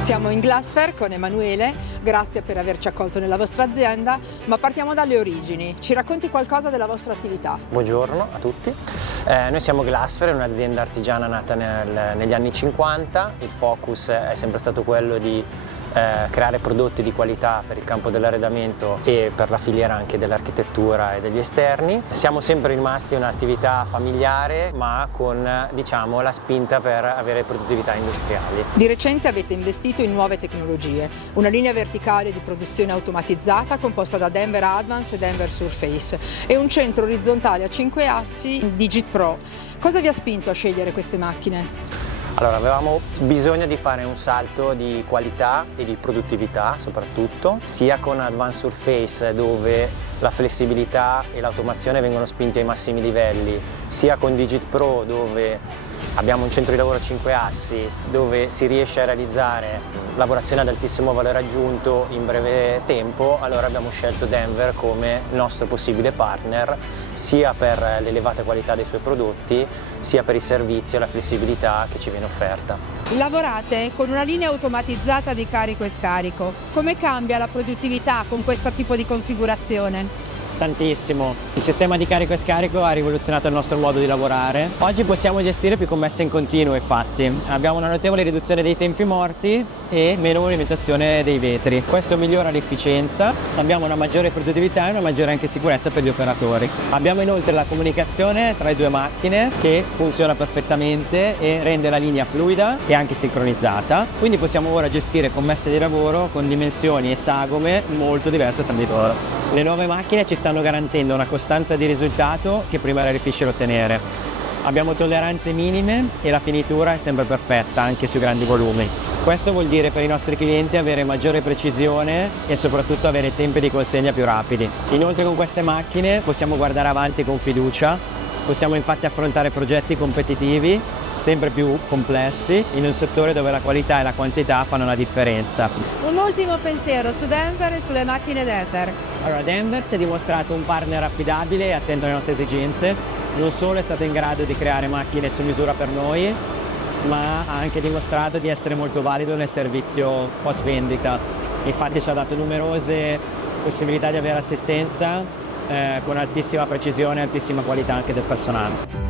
Siamo in Glassfair con Emanuele, grazie per averci accolto nella vostra azienda, ma partiamo dalle origini. Ci racconti qualcosa della vostra attività? Buongiorno a tutti, noi siamo Glassfair, un'azienda artigiana nata negli anni 50, il focus è sempre stato quello di creare prodotti di qualità per il campo dell'arredamento e per la filiera anche dell'architettura e degli esterni. Siamo sempre rimasti un'attività familiare ma con la spinta per avere produttività industriali. Di recente avete investito in nuove tecnologie, una linea verticale di produzione automatizzata composta da Denver Advance e Denver Surface e un centro orizzontale a 5 assi Digit Pro. Cosa vi ha spinto a scegliere queste macchine? Allora, avevamo bisogno di fare un salto di qualità e di produttività soprattutto, sia con Advanced Surface dove la flessibilità e l'automazione vengono spinti ai massimi livelli, sia con Digit Pro dove abbiamo un centro di lavoro a 5 assi dove si riesce a realizzare lavorazione ad altissimo valore aggiunto in breve tempo. Allora abbiamo scelto Denver come nostro possibile partner sia per l'elevata qualità dei suoi prodotti sia per i servizi e la flessibilità che ci viene offerta. Lavorate con una linea automatizzata di carico e scarico. Come cambia la produttività con questo tipo di configurazione? Tantissimo. Il sistema di carico e scarico ha rivoluzionato il nostro modo di lavorare. Oggi possiamo gestire più commesse in continuo, infatti. Abbiamo una notevole riduzione dei tempi morti e meno movimentazione dei vetri. Questo migliora l'efficienza, abbiamo una maggiore produttività e una maggiore anche sicurezza per gli operatori. Abbiamo inoltre la comunicazione tra le due macchine che funziona perfettamente e rende la linea fluida e anche sincronizzata. Quindi possiamo ora gestire commesse di lavoro con dimensioni e sagome molto diverse tra di loro. Le nuove macchine ci stanno garantendo una costanza di risultato che prima era difficile ottenere. Abbiamo tolleranze minime e la finitura è sempre perfetta, anche sui grandi volumi. Questo vuol dire per i nostri clienti avere maggiore precisione e soprattutto avere tempi di consegna più rapidi. Inoltre con queste macchine possiamo guardare avanti con fiducia, possiamo infatti affrontare progetti competitivi sempre più complessi in un settore dove la qualità e la quantità fanno la differenza. Un ultimo pensiero su Denver e sulle macchine Denver. Allora, Denver si è dimostrato un partner affidabile e attento alle nostre esigenze. Non solo è stato in grado di creare macchine su misura per noi, ma ha anche dimostrato di essere molto valido nel servizio post vendita. Infatti ci ha dato numerose possibilità di avere assistenza con altissima precisione e altissima qualità anche del personale.